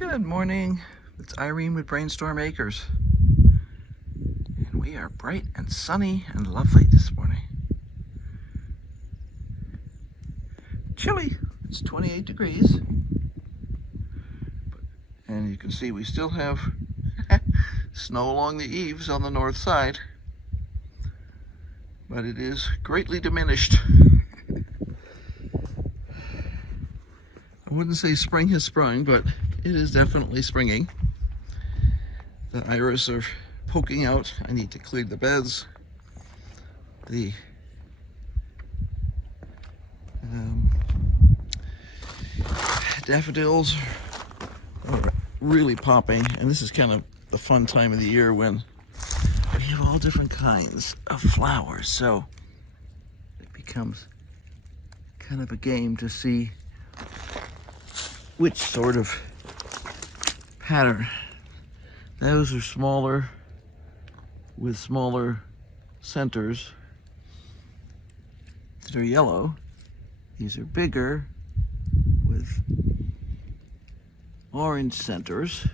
Good morning, it's Irene with BrainStorm Acres, and we are bright and sunny and lovely this morning. Chilly, it's 28 degrees, and you can see we still have snow along the eaves on the north side, but it is greatly diminished. I wouldn't say spring has sprung, but it is definitely springing. The iris are poking out. I need to clear the beds. The daffodils are really popping, and this is kind of the fun time of the year when we have all different kinds of flowers, so it becomes kind of a game to see which sort of pattern. Those are smaller with smaller centers that are yellow. These are bigger with orange centers.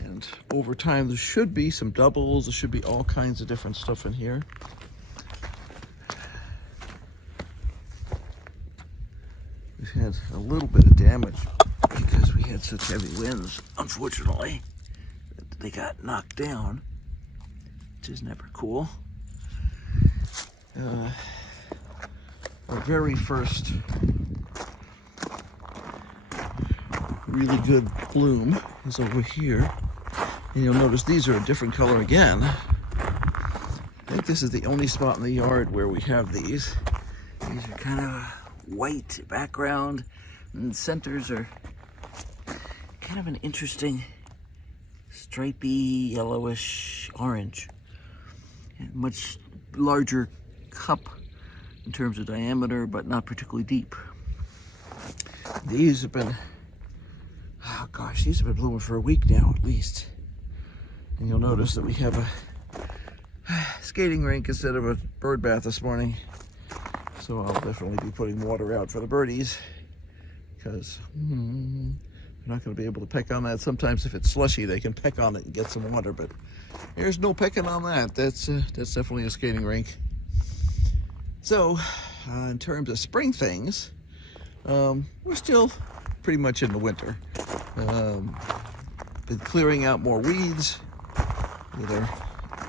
And over time there should be some doubles, there should be all kinds of different stuff in here. We've had a little bit of damage because we had such heavy winds, unfortunately, that they got knocked down, which is never cool. Our very first really good bloom is over here, and you'll notice these are a different color again. I think this is the only spot in the yard where we have these. These are kind of a white background, and the centers are kind of an interesting stripy yellowish orange, and much larger cup in terms of diameter, but not particularly deep. These have been, oh gosh, these have been blooming for a week now at least. And you'll notice that we have a skating rink instead of a bird bath this morning. So I'll definitely be putting water out for the birdies, because they're not going to be able to peck on that. Sometimes if it's slushy, they can peck on it and get some water, but there's no pecking on that. That's definitely a skating rink. So in terms of spring things, we're still pretty much in the winter. Been clearing out more weeds that are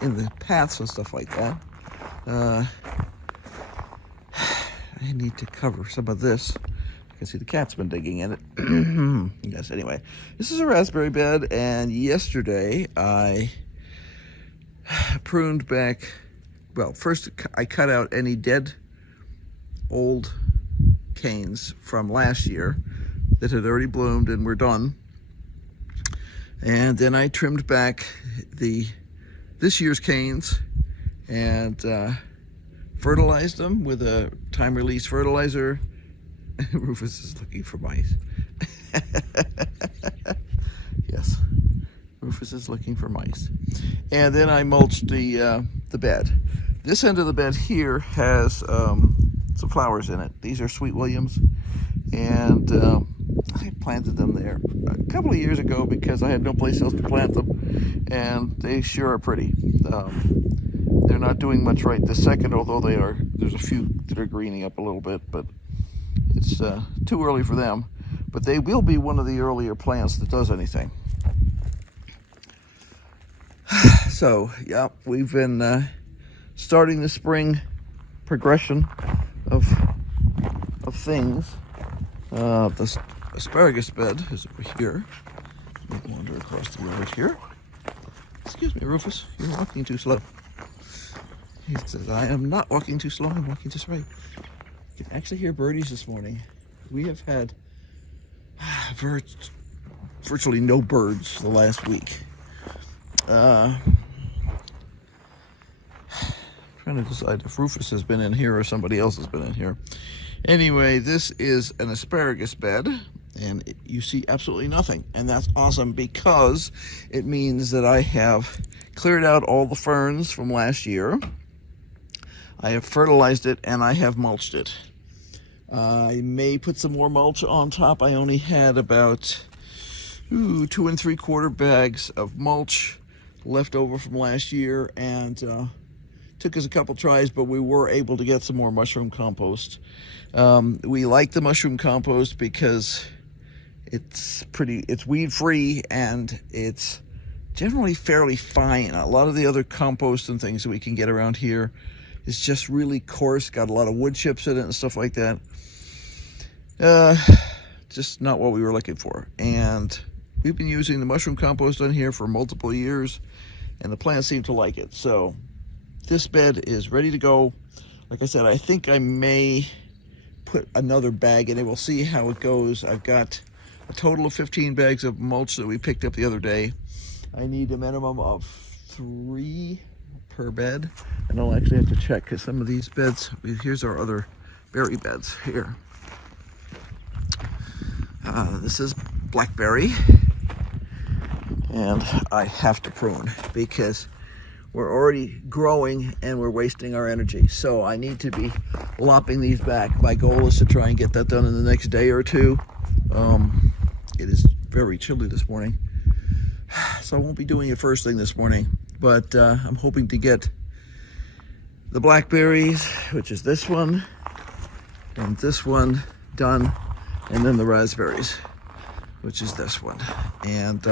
in the paths and stuff like that. I need to cover some of this. You can see the cat's been digging in it. Yes, anyway. This is a raspberry bed, and yesterday I pruned back, well, first I cut out any dead old canes from last year that had already bloomed and were done. And then I trimmed back this year's canes and fertilized them with a time-release fertilizer. Rufus is looking for mice. Yes, Rufus is looking for mice. And then I mulched the bed. This end of the bed here has some flowers in it. These are Sweet Williams, and I planted them there a couple of years ago because I had no place else to plant them, and they sure are pretty. They're not doing much right this second, although there's a few that are greening up a little bit, but it's too early for them. But they will be one of the earlier plants that does anything. So, yeah, we've been starting the spring progression of things. The asparagus bed is over here. Let me wander across the yard here. Excuse me, Rufus, you're walking too slow. He says, I am not walking too slow, I'm walking just right. You can actually hear birdies this morning. We have had virtually no birds the last week. Trying to decide if Rufus has been in here or somebody else has been in here. Anyway, this is an asparagus bed, and you see absolutely nothing. And that's awesome because it means that I have cleared out all the ferns from last year. I have fertilized it and I have mulched it. I may put some more mulch on top. I only had about 2 3/4 bags of mulch left over from last year, and took us a couple tries, but we were able to get some more mushroom compost. We like the mushroom compost because it's weed free, and it's generally fairly fine. A lot of the other compost and things that we can get around here is just really coarse, got a lot of wood chips in it and stuff like that. Just not what we were looking for. And we've been using the mushroom compost on here for multiple years, and the plants seem to like it. So this bed is ready to go. Like I said, I think I may put another bag in it. We'll see how it goes. I've got a total of 15 bags of mulch that we picked up the other day. I need a minimum of 3 per bed, and I'll actually have to check because some of these beds, here's our other berry beds here. This is blackberry, and I have to prune because we're already growing and we're wasting our energy. So I need to be lopping these back. My goal is to try and get that done in the next day or two. It is very chilly this morning, so I won't be doing it first thing this morning, but I'm hoping to get the blackberries, which is this one and this one, done, and then the raspberries, which is this one. And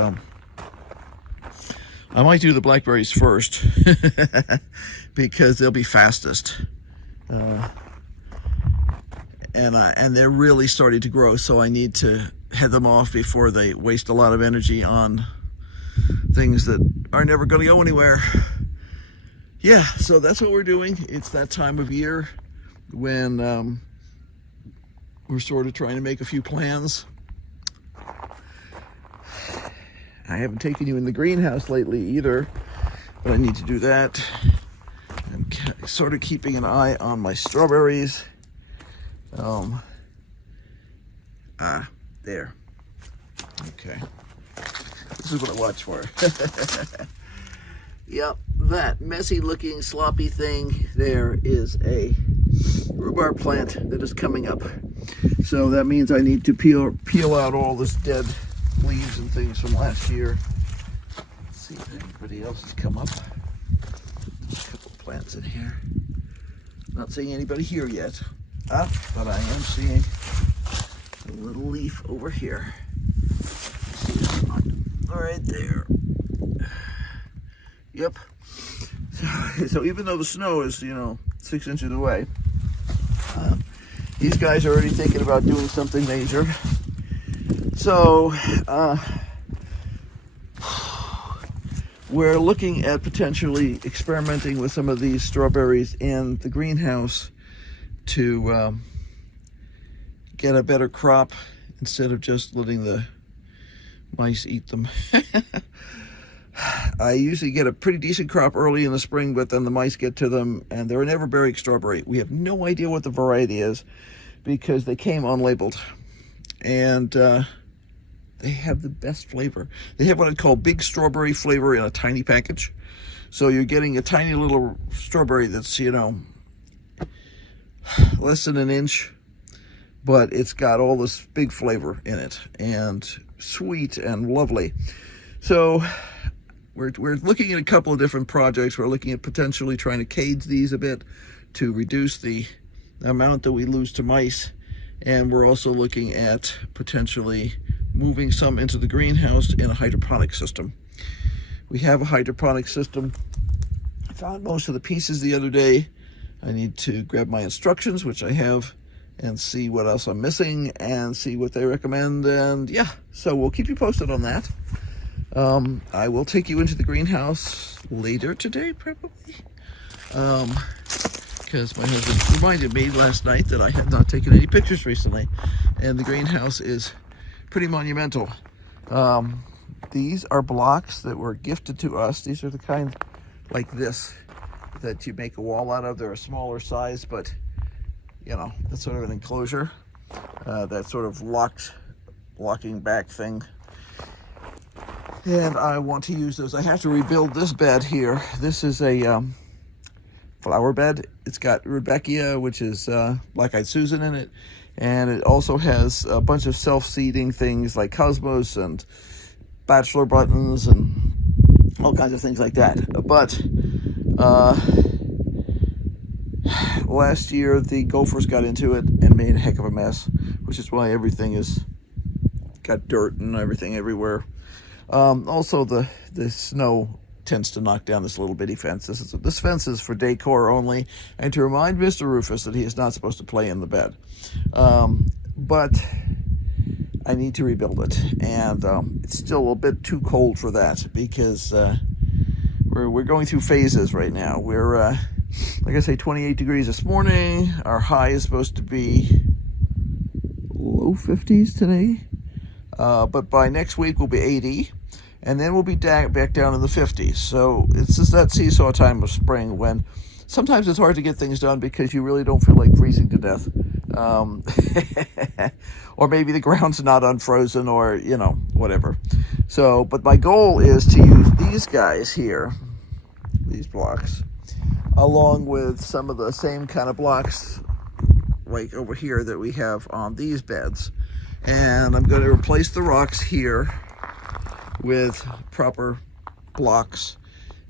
I might do the blackberries first because they'll be fastest, and they're really starting to grow, so I need to head them off before they waste a lot of energy on things that are never going to go anywhere. Yeah, so that's what we're doing. It's that time of year when we're sort of trying to make a few plans. I haven't taken you in the greenhouse lately either, but I need to do that. I'm sort of keeping an eye on my strawberries. There. Okay. This is what I watch for. Yep, that messy looking sloppy thing there is a rhubarb plant that is coming up. So that means I need to peel out all this dead leaves and things from last year. Let's see if anybody else has come up. There's a couple of plants in here. Not seeing anybody here yet. But I am seeing a little leaf over here. See this one right there. Yep. So even though the snow is, 6 inches away, these guys are already thinking about doing something major. So we're looking at potentially experimenting with some of these strawberries in the greenhouse to get a better crop instead of just letting the mice eat them. I usually get a pretty decent crop early in the spring, but then the mice get to them, and they're an everberry strawberry. We have no idea what the variety is because they came unlabeled, and they have the best flavor. They have what I call big strawberry flavor in a tiny package. So you're getting a tiny little strawberry that's, less than an inch, but it's got all this big flavor in it, and sweet and lovely. So we're looking at a couple of different projects. We're looking at potentially trying to cage these a bit to reduce the amount that we lose to mice. And we're also looking at potentially moving some into the greenhouse in a hydroponic system. We have a hydroponic system. I found most of the pieces the other day. I need to grab my instructions, which I have, and see what else I'm missing and see what they recommend. And yeah, so we'll keep you posted on that. I will take you into the greenhouse later today, probably, because my husband reminded me last night that I had not taken any pictures recently, and the greenhouse is pretty monumental. These are blocks that were gifted to us. These are the kind like this that you make a wall out of. They're a smaller size, but that's sort of an enclosure, that sort of locking back thing. And I want to use those. I have to rebuild this bed here. This is a flower bed. It's got Rudbeckia, which is Black-Eyed Susan in it, And it also has a bunch of self-seeding things like cosmos and bachelor buttons and all kinds of things like that. But last year the gophers got into it and made a heck of a mess, which is why everything is got dirt and everything everywhere. Also the snow tends to knock down this little bitty fence. This fence is for decor only, and to remind Mr. Rufus that he is not supposed to play in the bed. But I need to rebuild it, and it's still a bit too cold for that, because we're going through phases right now. We're like I say, 28 degrees this morning. Our high is supposed to be low 50s today, but by next week we'll be 80. And then we'll be back down in the 50s. So it's just that seesaw time of spring when sometimes it's hard to get things done because you really don't feel like freezing to death. Or maybe the ground's not unfrozen, or, you know, whatever. So, but my goal is to use these guys here, these blocks, along with some of the same kind of blocks like over here that we have on these beds. And I'm going to replace the rocks here with proper blocks.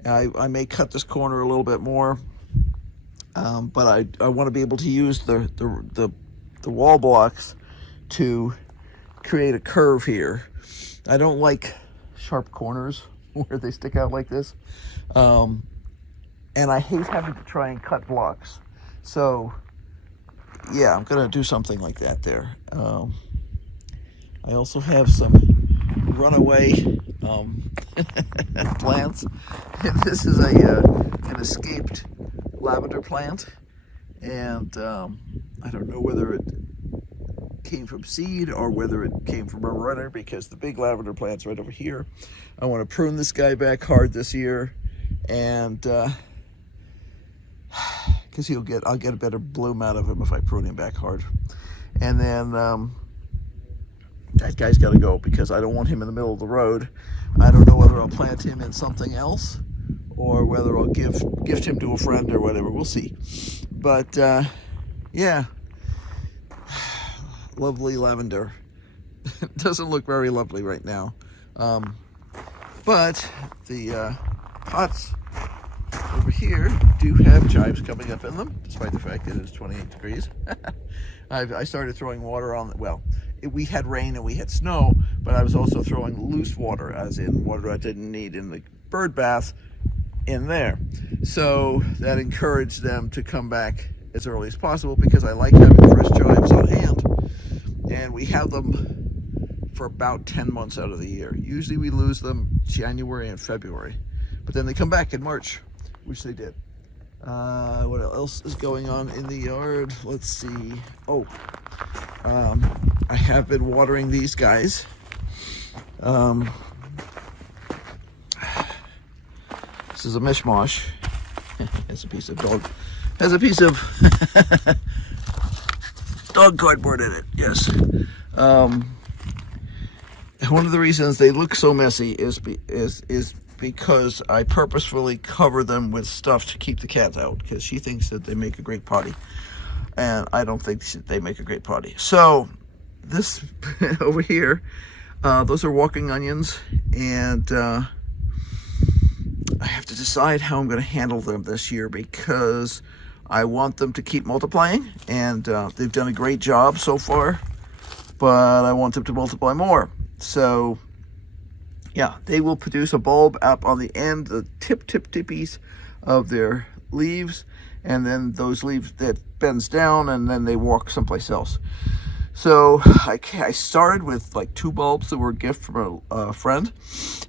I may cut this corner a little bit more, but I want to be able to use the wall blocks to create a curve here. I don't like sharp corners where they stick out like this, and I hate having to try and cut blocks. So yeah, I'm gonna do something like that there. I also have some runaway plants. This is an escaped lavender plant, and I don't know whether it came from seed or whether it came from a runner, because the big lavender plant's right over here. I want to prune this guy back hard this year, and because I'll get a better bloom out of him if I prune him back hard. And then that guy's got to go because I don't want him in the middle of the road. I don't know whether I'll plant him in something else or whether I'll gift him to a friend or whatever. We'll see. But yeah, lovely lavender. It doesn't look very lovely right now, but the pots over here do have chives coming up in them, despite the fact that it's 28 degrees. I started throwing water on, well, we had rain and we had snow, but I was also throwing loose water, as in water I didn't need in the bird bath, in there. So that encouraged them to come back as early as possible, because I like having fresh chives on hand, and we have them for about 10 months out of the year. Usually we lose them January and February, but then they come back in March, which they did. What else is going on in the yard? Let's see. Oh, I have been watering these guys. This is a mishmash. Has a piece of dog cardboard in it. Yes. One of the reasons they look so messy is because I purposefully cover them with stuff to keep the cat out, because she thinks that they make a great potty, and I don't think they make a great potty. So this over here, those are walking onions, and I have to decide how I'm going to handle them this year, because I want them to keep multiplying, and they've done a great job so far, but I want them to multiply more. So yeah, they will produce a bulb up on the end, the tippies of their leaves, and then those leaves that bends down, and then they walk someplace else. So I started with like 2 bulbs that were a gift from a friend,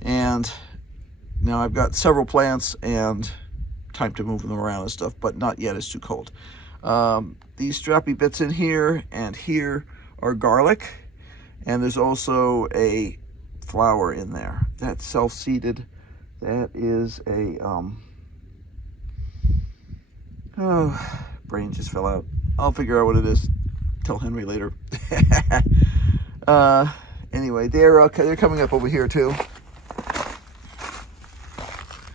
and now I've got several plants and time to move them around and stuff, but not yet, it's too cold. These strappy bits in here and here are garlic, and there's also a flower in there that's self-seeded. That is a oh, brain just fell out. I'll figure out what it is, tell Henry later. Anyway, they're coming up over here too.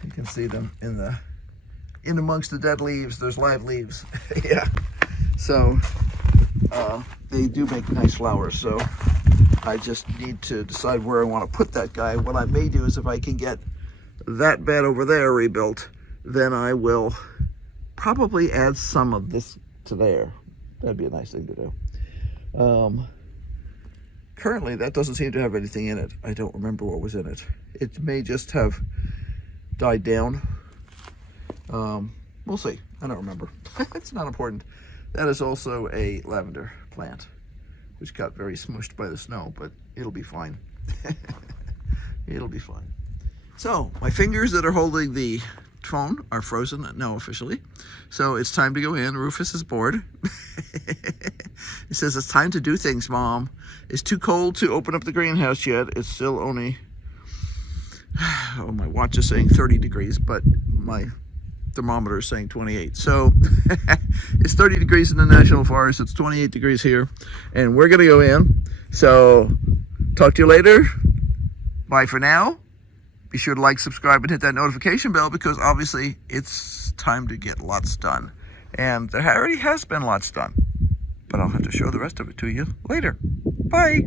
You can see them in amongst the dead leaves. There's live leaves. Yeah. So they do make nice flowers. So I just need to decide where I want to put that guy. What I may do is if I can get that bed over there rebuilt, then I will probably add some of this to there. That'd be a nice thing to do. Currently, that doesn't seem to have anything in it. I don't remember what was in it. It may just have died down. We'll see. I don't remember. It's not important. That is also a lavender plant, which got very smushed by the snow, but it'll be fine. It'll be fine. So, my fingers that are holding the phone are frozen now officially. So it's time to go in. Rufus is bored. He says, it's time to do things, Mom. It's too cold to open up the greenhouse yet. It's still only, oh, my watch is saying 30 degrees, but my thermometer is saying 28. So it's 30 degrees in the National Forest. It's 28 degrees here. And we're going to go in. So talk to you later. Bye for now. Be sure to like, subscribe, and hit that notification bell because obviously it's time to get lots done. And there already has been lots done. But I'll have to show the rest of it to you later. Bye.